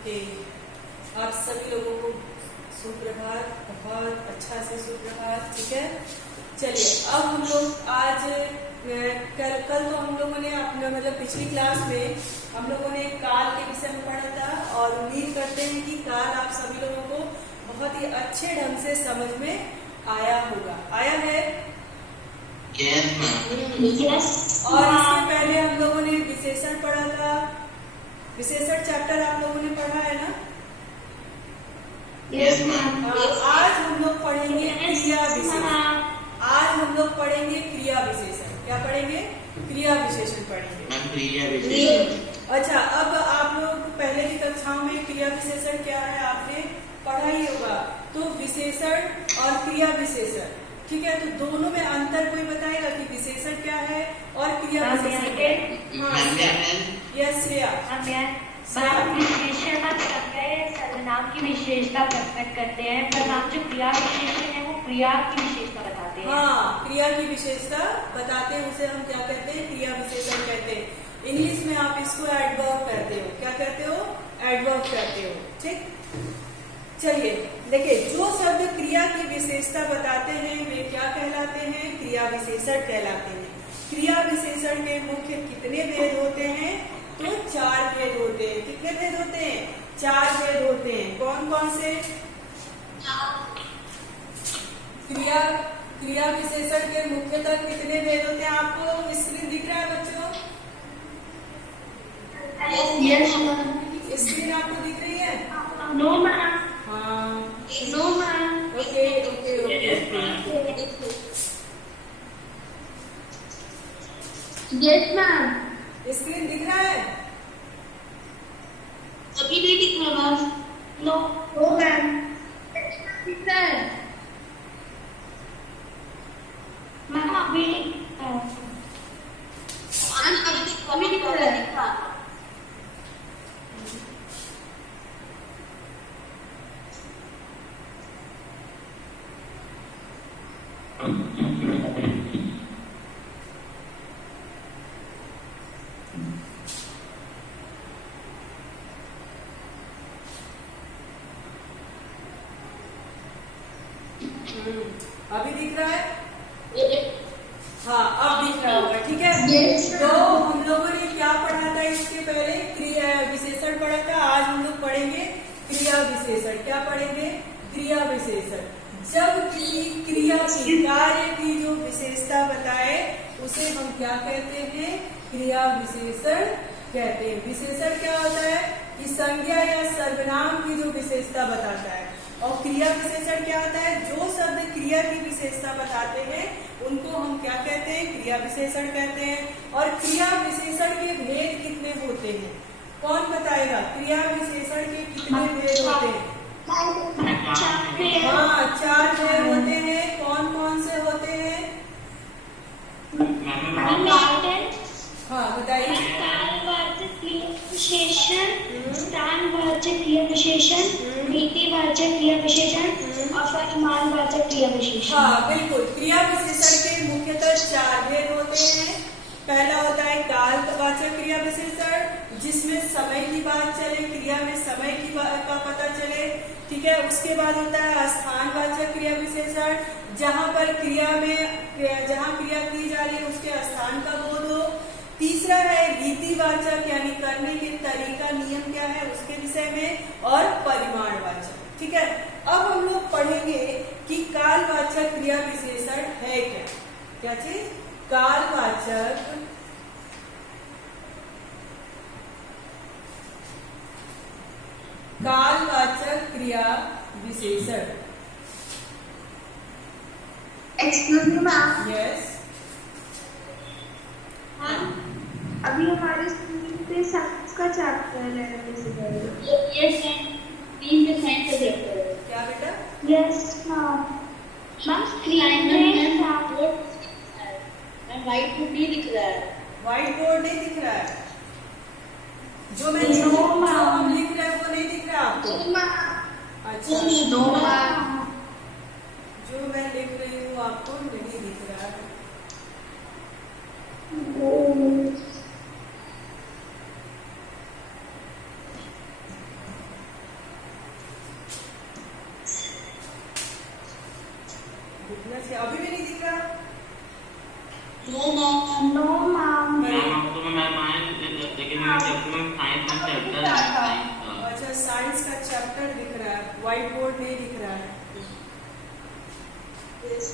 Okay, आप सभी लोगों को सुप्रभात, बहुत अच्छा से सुप्रभात। ठीक है, चलिए अब हम लोग आज कल तो हम लोगों ने अपने मतलब पिछली क्लास में हम लोगों ने काल के विषय में पढ़ा था और उम्मीद करते हैं कि काल आप सभी लोगों को बहुत ही अच्छे ढंग से समझ में आया होगा। आया है? Yes. और इसके पहले हम लोगों ने विशेषण पढ़ा था। विशेषण चैप्टर आप लोगों ने पढ़ा है ना? Yes, आज हम लोग पढ़ेंगे क्रिया विशेषण। आज हम लोग पढ़ेंगे क्रिया विशेषण। क्या पढ़ेंगे? क्रिया विशेषण पढ़ेंगे। अच्छा, अब आप लोग पहले की कक्षाओं में क्रिया विशेषण क्या है आपने पढ़ा ही होगा। तो विशेषण और क्रिया विशेषण, ठीक है, तो दोनों में अंतर कोई बताएगा कि विशेषण क्या है और क्रिया विशेषण क्या है? यस श्रेया। विशेषण सर्वनाम की विशेषता प्रकट करते हैं, परिणाम जो क्रिया विशेषण है वो क्रिया की विशेषता बताते हैं। हाँ, क्रिया की विशेषता बताते हैं, उसे हम क्या कहते हैं? क्रिया विशेषण कहते हैं। इंग्लिश में आप इसको एडवर्ब कहते हो। क्या कहते हो? एडवर्ब कहते हो। ठीक, चलिए देखिए, जो शब्द क्रिया की विशेषता बताते हैं वे क्या कहलाते हैं? क्रिया विशेषण कहलाते हैं। क्रिया विशेषण के मुख्य कितने भेद होते हैं? तो 4 भेद होते हैं। कितने भेद होते हैं? 4 भेद होते हैं। कौन कौन से? क्रिया विशेषण के मुख्यतः कितने भेद होते हैं? आपको स्क्रीन दिख रहा है बच्चों? Yes, स्क्रीन आपको दिख रही है? No, ma'am. हाँ, No, ma'am. Okay okay okay. Yes, ma'am. Screen दिख रहा है? अभी नहीं दिख रहा मैम। No, no, ma'am. दिख रहा है मैम, अभी अभी दिख रहा है। अभी दिख रहा है? हाँ, अब दिख रहा होगा। ठीक है, Yes, तो हम लोगों ने क्या पढ़ा था इसके पहले? क्रिया विशेषण पढ़ा था। आज हम लोग पढ़ेंगे क्रिया विशेषण। क्या पढ़ेंगे? क्रिया विशेषण। जब किसी क्रिया की, कार्य की जो विशेषता बताए उसे हम क्या कहते हैं? क्रिया विशेषण कहते हैं। विशेषण क्या होता है? कि संज्ञा या सर्वनाम की जो विशेषता बताता है। और क्रिया विशेषण क्या होता है? जो शब्द क्रिया की विशेषता बताते हैं उनको हम क्या कहते हैं? क्रिया विशेषण कहते हैं। और क्रिया विशेषण के भेद कितने होते हैं? कौन बताएगा? क्रिया विशेषण के कितने भेद होते हैं? हाँ, 4 भेद होते हैं। कौन कौन से होते हैं? हाँ बताइए। कालवाचक क्रिया विशेषण, स्थानवाचक क्रिया विशेषण, रीतिवाचक क्रिया विशेषण और परिमाणवाचक क्रिया विशेषण। हाँ बिल्कुल, क्रिया विशेषण के मुख्यतः 4 भेद होते हैं। पहला होता है कालवाचक क्रिया विशेषण, जिसमें समय की बात चले, क्रिया में समय की बात का पता चले। ठीक है, उसके बाद होता है स्थानवाचक क्रिया विशेषण, जहाँ पर जहाँ क्रिया की जा रही है उसके स्थान का बोध हो। तीसरा है रीतिवाचक, यानी करने के तरीका, नियम क्या है उसके विषय में। और परिमाणवाचक। ठीक है, अब हम लोग पढ़ेंगे कि कालवाचक क्रिया विशेषण है क्या। क्या चीज? कालवाचक क्रिया विशेषण। Excuse me ma'am. यस, अभी हमारे स्कूल पे साइंस का चैप्टर है basically. Yes ma'am, please the science का चैप्टर है। क्या बेटा? Yes ma'am. मैम स्क्रीन में व्हाइट बोर्ड नहीं दिख रहा है। व्हाइट बोर्ड नहीं दिख रहा है? जो हम लिख रहे हैं वो नहीं दिख रहा आपको? अच्छा, जो मैं लिख रही हूँ आपको नहीं दिख रहा है। No ma'am. मैम अब तो मैम आए लेकिन जब तो मैम साइंस का चैप्टर है साइंस का। अच्छा, साइंस का चैप्टर दिख रहा है, व्हाइट बोर्ड नहीं दिख रहा है। Yes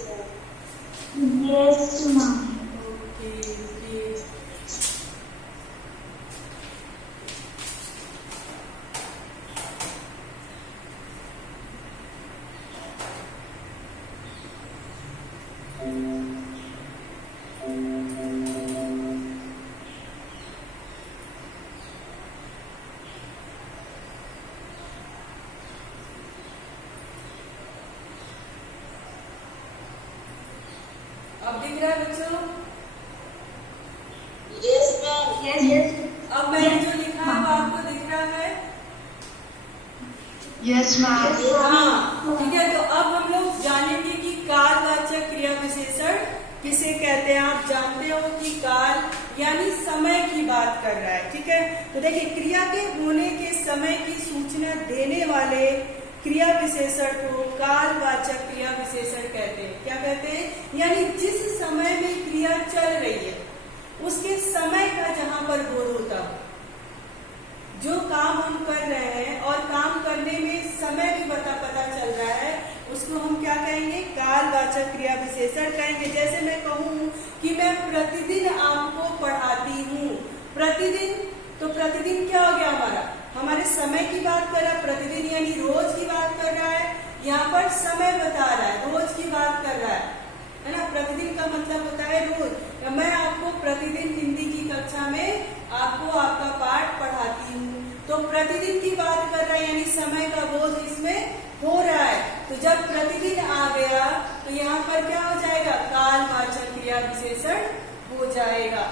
ma'am. Okay okay. अब दिख रहा है बच्चों? Yes ma'am. यस। अब मैंने जो लिखा है वो आपको दिख रहा है? Yes ma'am. हाँ, ठीक है। तो अब हम लोग जानेंगे कि कालवाचक क्रिया विशेषण किसे कहते हैं। आप जानते हो कि काल यानी समय की बात कर रहा है, ठीक है। तो देखिए, क्रिया के होने के समय की सूचना देने वाले क्रिया विशेषण को कालवाचक क्रिया विशेषण कहते हैं। क्या कहते हैं? यानी जिस समय में क्रिया चल रही है उसके समय का जहां पर बोध होता हो, जो काम हम कर रहे हैं और काम करने में समय भी पता चल रहा है, उसको हम क्या कहेंगे? कालवाचक क्रिया विशेषण कहेंगे। जैसे मैं कहूँ कि मैं प्रतिदिन आपको पढ़ाती हूँ। प्रतिदिन, तो प्रतिदिन क्या हो गया? हमारे समय की बात कर रहा है। प्रतिदिन यानी रोज की बात कर रहा है। यहाँ पर समय बता रहा है, रोज की बात कर रहा है ना। प्रतिदिन का मतलब होता है रोज। मैं आपको प्रतिदिन हिंदी की कक्षा में आपको आपका पाठ पढ़ाती हूँ, तो प्रतिदिन की बात कर रहा है, यानी समय का बोध इसमें हो रहा है। तो जब प्रतिदिन आ गया तो यहाँ पर क्या हो जाएगा? कालवाचक क्रिया विशेषण हो जाएगा।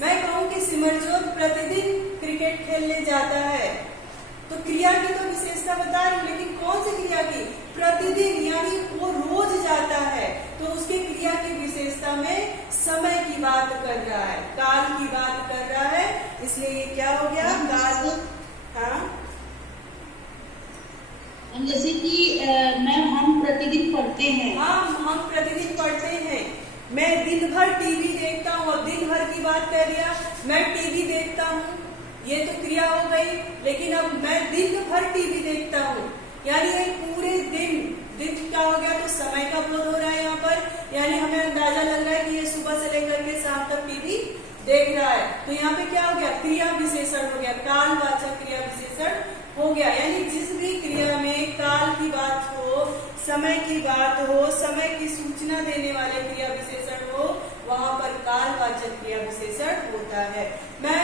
मैं कहूँ कि सिमरजोत प्रतिदिन क्रिकेट खेलने जाता है, तो क्रिया की तो विशेषता बता रही हूँ, लेकिन कौन सी क्रिया की? प्रतिदिन, यानी वो रोज जाता है, तो उसके क्रिया की विशेषता में समय की बात कर रहा है, काल की बात कर रहा है, इसलिए ये क्या हो गया? काल। हाँ, जैसे कि मैम हम प्रतिदिन पढ़ते हैं। हाँ, हम प्रतिदिन पढ़ते हैं। मैं दिन भर टीवी देखता हूँ। अब दिन भर की बात कर दिया, मैं टीवी देखता हूँ, ये तो क्रिया हो गई। लेकिन अब मैं दिन भर टीवी देखता हूँ, यानी ये पूरे दिन क्या हो गया? तो समय का बोध हो रहा है यहाँ पर, यानी हमें अंदाजा लग रहा है कि ये सुबह से लेकर के शाम तक टीवी देख रहा है। तो यहाँ पे क्या हो गया? क्रिया विशेषण हो गया, कालवाचक क्रिया विशेषण हो गया। यानी जिस भी क्रिया में काल की बात हो, समय की बात हो, समय की सूचना देने वाले क्रिया विशेषण हो, वहां पर कालवाचक क्रिया विशेषण होता है। मैं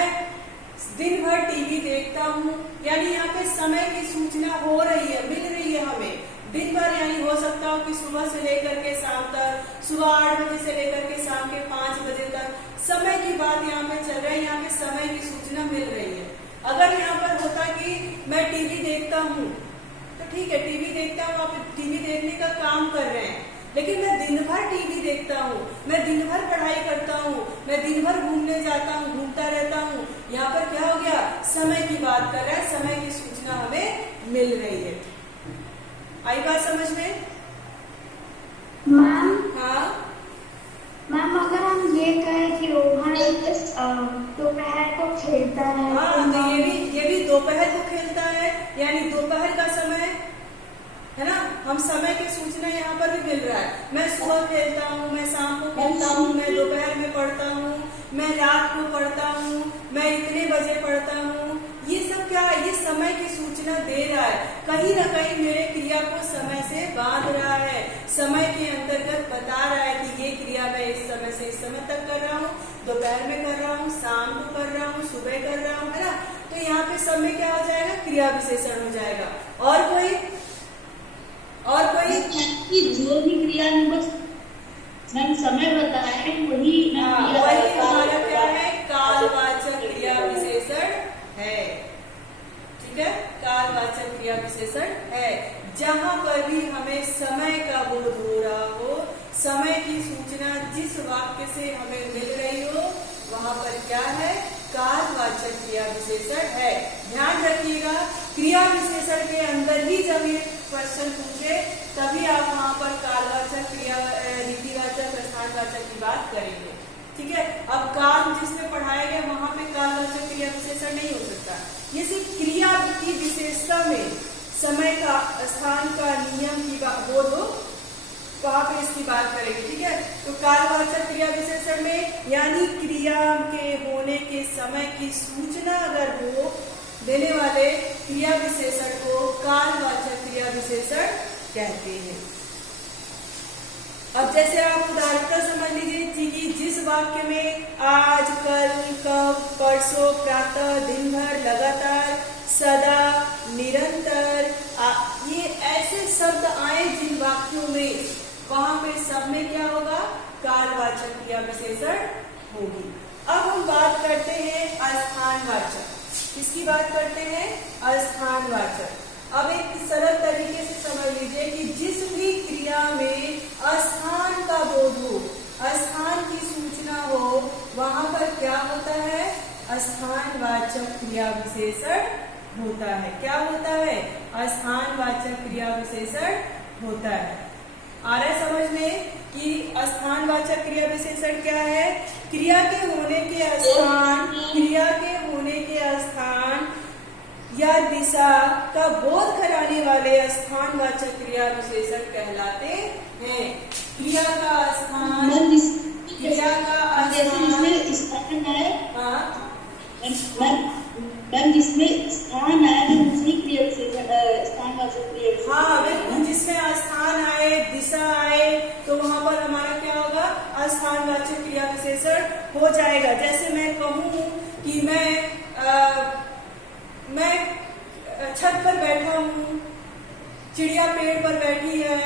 दिन भर टीवी देखता हूँ, यानी यहाँ पे समय की सूचना हो रही है, मिल रही है हमें दिन भर। यानी हो सकता हो कि सुबह से लेकर के शाम तक, सुबह 8 बजे से लेकर के शाम के 5 बजे तक समय की बात यहाँ पे चल रही है, यहाँ पे समय की सूचना मिल रही है। अगर यहाँ पर होता कि मैं टीवी देखता हूँ, तो ठीक है, टीवी देखता हूँ, आप टीवी देखने का काम कर रहे हैं, लेकिन मैं दिन भर टीवी देखता हूँ, मैं दिन भर पढ़ाई करता हूँ, मैं दिन भर घूमने जाता हूँ, घूमता रहता हूँ। यहाँ पर क्या हो गया? समय की बात कर रहा है, समय की सूचना हमें मिल रही है। आई बात समझ में? मैम, हाँ मैम अगर हम ये कहें कि रोहन दोपहर को खेलता है, हाँ, तो ये भी दोपहर को खेलता है, यानी दोपहर का समय है ना। हम समय की सूचना यहाँ पर भी मिल रहा है। मैं सुबह खेलता हूँ, मैं शाम को खेलता हूँ, मैं दोपहर में पढ़ता हूँ, मैं रात को पढ़ता हूँ, मैं इतने बजे पढ़ता हूँ। ये सब क्या है? ये समय की सूचना दे रहा है, कहीं ना कहीं मेरे क्रिया को समय से बांध रहा है, समय के अंतर्गत बता रहा है कि ये क्रिया मैं इस समय से इस समय तक कर रहा हूँ, दोपहर में कर रहा हूँ, शाम को कर रहा हूँ, सुबह कर रहा हूँ, है ना। तो यहाँ पे समय क्या हो जाएगा? क्रिया विशेषण हो जाएगा। और कोई कि जो भी क्रिया में बस मैम समय बताए वही वही हमारा क्या है? कालवाचक क्रिया विशेषण है, ठीक है। कालवाचक क्रिया विशेषण है, जहां पर भी हमें समय का बोध हो रहा हो, समय की सूचना जिस वाक्य से हमें मिल रही हो, वहां पर क्या है? कालवाचक क्रिया विशेषण है। ध्यान रखिएगा, क्रिया विशेषण के अंदर ही जब ये क्वेश्चन पूछे तभी आप वहां पर कालवाचक क्रिया, रीतिवाचक, प्रश्नार्थवाचक विशेषणवाचक की बात करेंगे। ठीक है, अब काम जिसमें पढ़ाया गया वहां पे कालवाचक क्रिया विशेषण नहीं हो सकता। ये सिर्फ क्रिया की विशेषता में समय का, स्थान का, नियम की बोध हो, वहां पे इसकी बात करेंगे। ठीक है, तो कालवाचक क्रिया विशेषण में यानी क्रिया के होने के समय की सूचना अगर हो देने वाले क्रिया विशेषण को कालवाचक क्रिया विशेषण कहते हैं। अब जैसे आप उदाहरण समझ लीजिए कि जिस वाक्य में आज, कल, कब, परसों, प्रातः, दिन भर, लगातार, सदा, निरंतर, ये ऐसे शब्द आए जिन वाक्यों में, वहां पे सब में क्या होगा? कालवाचक क्रिया विशेषण होगी। अब हम बात करते हैं अस्थानवाचक। किसकी बात करते हैं? अस्थानवाचक। अब एक सरल तरीके से समझ लीजिए कि जिस भी क्रिया में स्थान का बोध हो, स्थान की सूचना हो, वहां पर क्या होता है? स्थानवाचक क्रिया विशेषण होता है। क्या होता है? स्थानवाचक क्रिया विशेषण होता है। आ रहा है समझ में कि स्थानवाचक क्रिया विशेषण क्या है? क्रिया के होने के स्थान, क्रिया के होने के स्थान या दिशा का बोध कराने वाले स्थानवाचक क्रिया विशेषण कहलाते हैं। क्रिया का स्थान, क्रिया का स्थान है, हाँ मैम जिसमें स्थान आया तो उसी क्रिया विशेषण स्थानवाचक क्रिया विशेषण। हाँ बिल्कुल, जिसमें स्थान आए, दिशा आए, तो वहां पर हमारा क्या होगा? स्थानवाचक क्रिया विशेषण हो जाएगा। जैसे मैं कहूँ कि मैं छत पर बैठा हूँ, चिड़िया पेड़ पर बैठी है,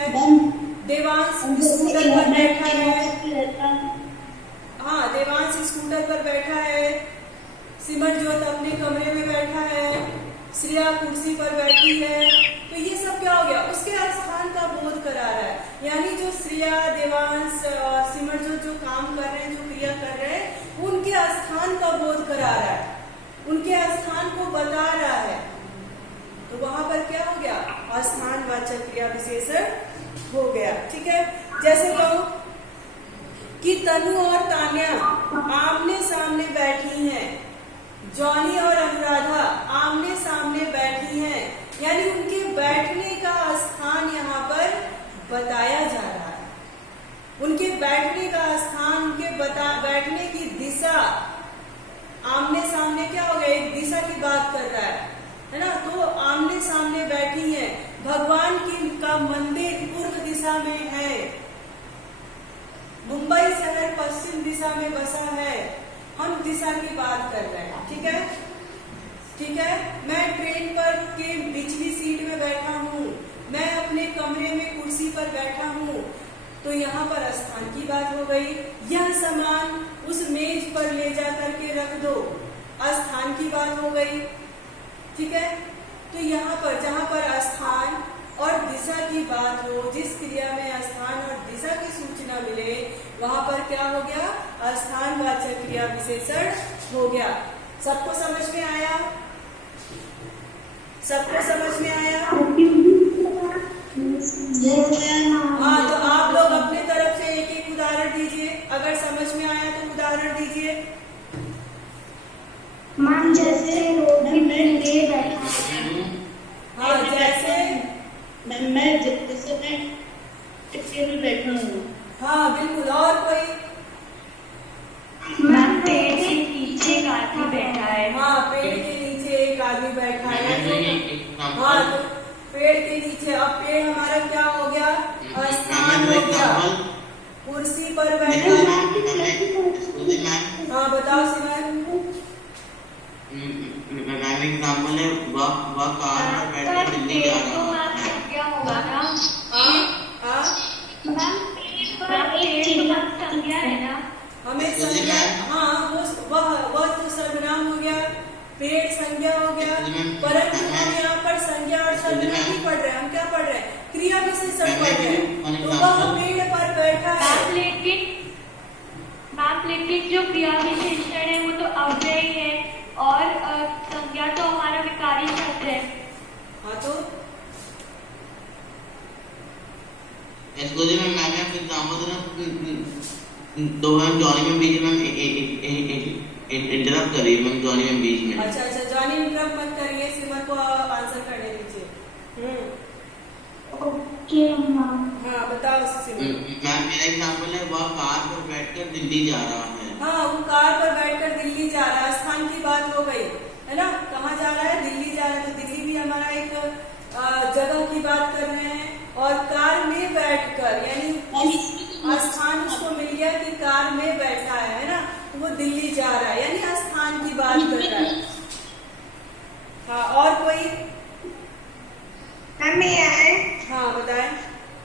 देवांश स्कूटर पर बैठा है, हाँ देवांश स्कूटर पर बैठा है, सिमरजोत अपने कमरे में बैठा है, श्रेया कुर्सी पर बैठी है। तो ये सब क्या हो गया? उसके स्थान का बोध करा रहा है। यानी जो श्रेया, देवांश और सिमरजोत जो काम कर रहे हैं, जो क्रिया कर रहे हैं, उनके स्थान का बोध करा रहा है, उनके स्थान को बता रहा है। तो वहां पर क्या हो गया? स्थानवाचक क्रिया विशेषण हो गया। ठीक है, जैसे कहूं कि तनु और तान्या आमने सामने बैठी हैं, जॉनी और अनुराधा आमने सामने बैठी हैं, यानी उनके बैठने का स्थान यहाँ पर बताया जा रहा है। उनके बैठने का स्थान, उनके बैठने की दिशा, आमने सामने क्या हो गया? एक दिशा की बात कर रहा है ना? तो आमने सामने बैठी हैं। भगवान का मंदिर पूर्व दिशा में है, मुंबई शहर पश्चिम दिशा में बसा है। हम दिशा की बात कर रहे हैं। ठीक है, ठीक है। मैं ट्रेन पर के पिछली सीट में बैठा हूँ, मैं अपने कमरे में कुर्सी पर बैठा हूँ, तो यहाँ पर स्थान की बात हो गई। यह सामान उस मेज पर ले जा करके रख दो, स्थान की बात हो गई। ठीक है, तो यहाँ पर जहाँ पर स्थान और दिशा की बात हो, जिस क्रिया में स्थान और दिशा की सूचना मिले, वहां पर क्या हो गया? स्थानवाचक क्रिया विशेषण हो गया। सबको समझ में आया? सबको समझ में आया? हाँ, तो आप लोग अपने तरफ से एक एक उदाहरण दीजिए। अगर समझ में आया तो उदाहरण दीजिए। मैम जैसे रोटी में ले बैठा, हाँ जैसे मैं जैसे मैं टेबल में बैठा हूँ। हाँ बिल्कुल। और कोई? मैम पेड़ के नीचे एक आदमी बैठा है। हाँ, पेड़ के नीचे एक आदमी बैठा है। हाँ, तो पेड़ के नीचे, अब पेड़ हमारा क्या हो गया? स्थान हो गया। कुर्सी पर बैठा है। हाँ बताओ सिमरन। एग्जाम्पल है, वह कार में बैठ कर दिल्ली जा रहा है। क्या होगा ना? मैम संज्ञा है ना? हमें संज्ञा, हाँ वह तो सर्वनाम हो गया, पेड़ संज्ञा हो गया। परंतु हम यहाँ पर संज्ञा और सर्वनाम नहीं पढ़ रहे हैं, हम क्या पढ़ रहे हैं? क्रिया विशेषण पढ़ रहे हैं। तो वह पेड़ पर बैठा है। लेकिन जो क्रिया विशेषण है वो तो अव्ययी है और संज्ञा तो हमारा विकारी शब्द है। हाँ तो इसको जी मैंने एग्जाम्पल तो मैम जॉनी में बीच में इंटरप्ट कर रही है मैम, जॉनी में बीच में। अच्छा अच्छा, जॉनी इंटरप्ट मत करिए, सिमर को आंसर करने दीजिए। Okay ma'am. हाँ बताओ सिमर। मैम मेरा एग्जाम्पल है, वह कार पर बैठकर दिल्ली जा रहा है। हाँ, वो कार पर बैठकर दिल्ली जा रहा है, स्थान की बात हो गई है ना, कहाँ जा रहा है, दिल्ली जा रहा है। तो दिल्ली भी हमारा एक जगह की बात कर रहे हैं, और कार में बैठकर यानी स्थान उसको मिल गया कि कार में बैठा है ना, तो वो दिल्ली जा रहा है यानी स्थान की बात कर रहा है। हाँ, और कोई? मैम ये आए। हाँ बताएं।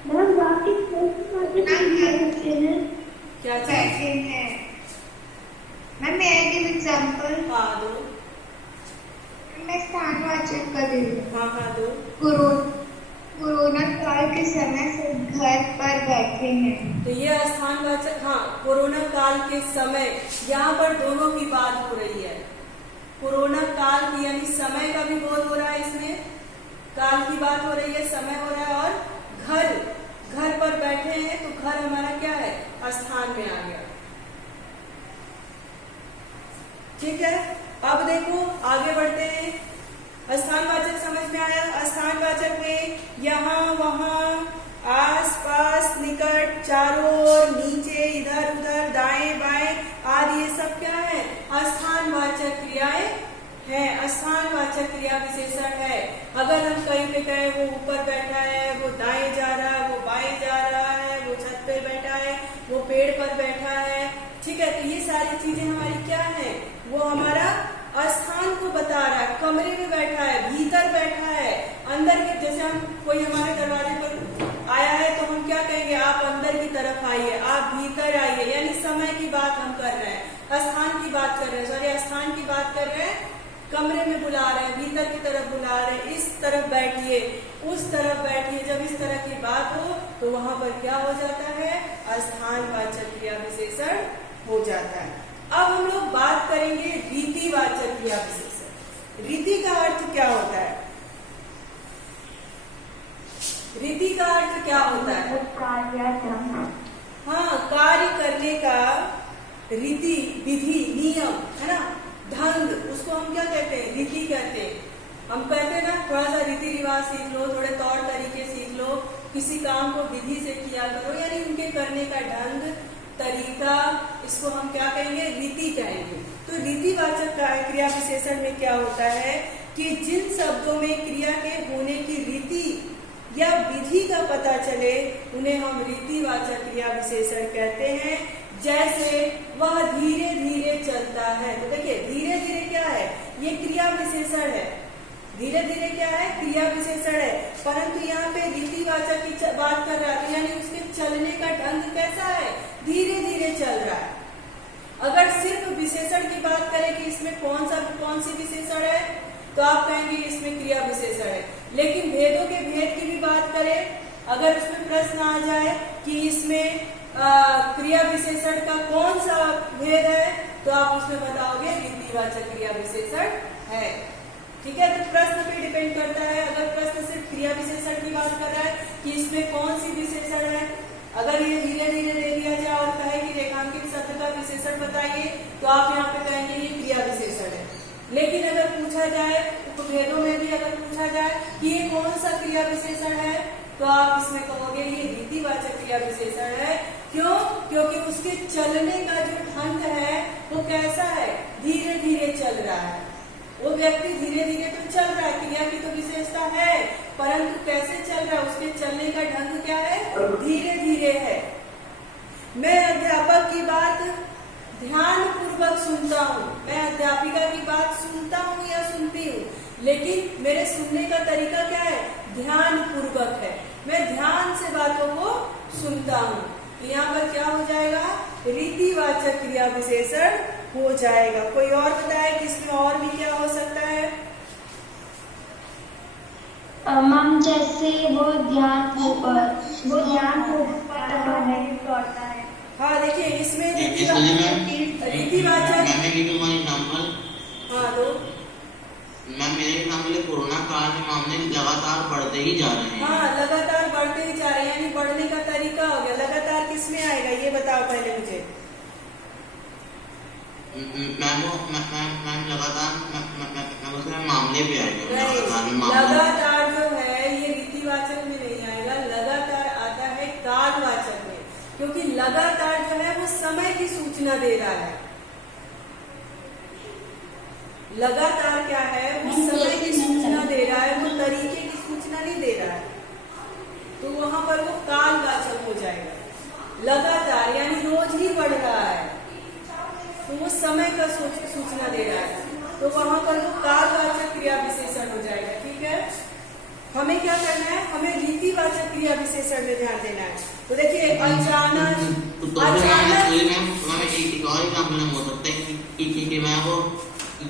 मैम बाकी सकते हैं क्या चीज? बैठे हैं। मैम मैं गिव एग्जांपल। हाँ दो। मैं स्थानवाचक कर रही हूँ। हाँ हाँ दो। कोरोना काल के समय से घर पर बैठे हैं। तो ये स्थानवाचक, हाँ, कोरोना काल के समय, यहाँ पर दोनों की बात हो रही है। कोरोना काल की यानी समय का भी बोध हो रहा है इसमें, काल की बात हो रही है, समय हो रहा है, और घर पर बैठे हैं, तो घर हमारा क्या है, स्थान में आ गया। ठीक है, अब देखो आगे बढ़ते हैं। स्थानवाचक समझ में आया। स्थानवाचक में यहाँ वहाँ, आस पास, निकट, चारों ओर, नीचे, इधर उधर, दाएं बाएं आदि ये सब क्या है, स्थानवाचक क्रियाएं हैं। स्थानवाचक क्रिया विशेषण है। अगर हम कहीं पे कहें वो ऊपर बैठा है, वो दाएं जा रहा है, वो बाएं जा रहा है, वो छत पे बैठा है, वो पेड़ पर बैठा है, ठीक है, तो ये सारी चीजें हमारी क्या है, वो हमारा स्थान को बता रहा है। कमरे में बैठा है, भीतर बैठा है, अंदर के, जैसे हम कोई हमारे दरवाजे पर आया है तो हम क्या कहेंगे, आप अंदर की तरफ आइए, आप भीतर आइए, यानी समय की बात हम कर रहे हैं, स्थान की बात कर रहे हैं, सॉरी स्थान की बात कर रहे हैं। कमरे में बुला रहे हैं, भीतर की तरफ बुला रहे हैं, इस तरफ बैठिए, उस तरफ बैठिए, जब इस तरह की बात हो तो वहां पर क्या हो जाता है, स्थानवाचक क्रिया विशेषण हो जाता है। अब हम लोग बात करेंगे रीतिवाचक क्रिया विशेषण। रीति का अर्थ क्या होता है? रीति का अर्थ क्या होता है? हाँ, कार्य करने का रीति, विधि, नियम, है ना, ढंग, उसको हम क्या कहते हैं, रीति कहते हैं। हम कहते हैं ना, थोड़ा सा रीति रिवाज सीख लो, थोड़े तौर तरीके सीख लो, किसी काम को विधि से किया करो, यानी उनके करने का ढंग, तरीका, इसको हम क्या कहेंगे, रीति कहेंगे। तो रीतिवाचक क्रिया विशेषण में क्या होता है कि जिन शब्दों में क्रिया के होने की रीति या विधि का पता चले उन्हें हम रीतिवाचक क्रिया विशेषण कहते हैं। जैसे वह धीरे धीरे चलता है, तो देखिए धीरे धीरे क्या है, ये क्रिया विशेषण है। धीरे धीरे क्या है, क्रिया विशेषण है, परंतु यहाँ पे रीतिवाचक की बात कर रहा है, यानी उसके चलने का ढंग कैसा है, धीरे धीरे चल रहा है। अगर सिर्फ विशेषण की बात करें कि इसमें कौन सी विशेषण है, तो आप कहेंगे इसमें क्रिया विशेषण है। लेकिन भेदों के भेद की भी बात करें, अगर उसमें प्रश्न आ जाए कि इसमें क्रिया विशेषण का कौन सा भेद है, तो आप उसमें बताओगे रीतिवाचक क्रिया विशेषण है। ठीक है, तो प्रश्न पे डिपेंड करता है। अगर प्रश्न सिर्फ क्रिया विशेषण की बात कर रहा है कि इसमें कौन सी विशेषण है, अगर ये धीरे धीरे दे दिया जाए और कहे कि रेखांकित शब्द का विशेषण बताइए, तो आप यहाँ पे कहेंगे ये क्रिया विशेषण है। लेकिन अगर पूछा जाए, उपभेदों में भी अगर पूछा जाए कि ये कौन सा क्रिया विशेषण है, तो आप इसमें कहोगे ये रीतिवाचक क्रिया विशेषण है। क्यों? क्योंकि उसके चलने का जो ढंग है वो कैसा है, धीरे धीरे चल रहा है। वो व्यक्ति धीरे धीरे तो चल रहा है, क्रिया की तो विशेषता है, परंतु कैसे चल रहा है, उसके चलने का ढंग क्या है, धीरे धीरे है। मैं अध्यापक की बात ध्यान पूर्वक सुनता हूँ, मैं अध्यापिका की बात सुनता हूँ या सुनती हूँ, लेकिन मेरे सुनने का तरीका क्या है, ध्यान पूर्वक है, मैं ध्यान से बातों को सुनता हूँ। तो यहाँ पर क्या हो जाएगा, रीतिवाचक क्रिया विशेषण हो जाएगा। कोई और बताए कि इसमें और भी क्या हो सकता है? मैम जैसे वो ध्यान लौटता है। हाँ देखिए इसमें रीतिवाचक, हाँ दो। मैम मेरे एग्जाम्पल कोरोना काल के मामले लगातार बढ़ते ही जा रहे हैं। हाँ, लगातार बढ़ते ही जा रहे हैं, यानी बढ़ने का तरीका हो गया। लगातार किसमें आएगा ये बताओ पहले मुझे। मैम लगातार मामले भी आएगा। लगातार जो है ये रीतिवाचक में नहीं आएगा, लगातार आता है कालवाचक में, क्योंकि लगातार जो है वो समय की सूचना दे रहा है। लगातार क्या है, वो समय की सूचना दे रहा है, वो तरीके की सूचना नहीं दे रहा है, तो वहां पर वो कालवाचक हो जाएगा। लगातार यानी रोज ही बढ़ रहा है, तो वो समय का सूचना दे रहा है, तो वहां पर वो कालवाचक क्रिया विशेषण हो जाएगा। ठीक है, हमें क्या करना है, हमें रीतिवाचक क्रिया विशेषण में ध्यान देना है। तो देखिए अचानक, एक और एग्जाम्पल हो सकता है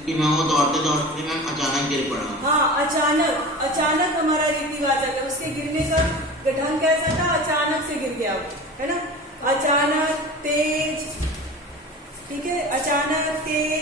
कि मैं वो दौड़ते दौड़ते मैम अचानक गिर पड़ा। हाँ, अचानक हमारा रीतिवाचक है, उसके गिरने का ढंग कैसा था, अचानक से गिर गया, है ना, अचानक तेज। ठीक है, अचानक तेज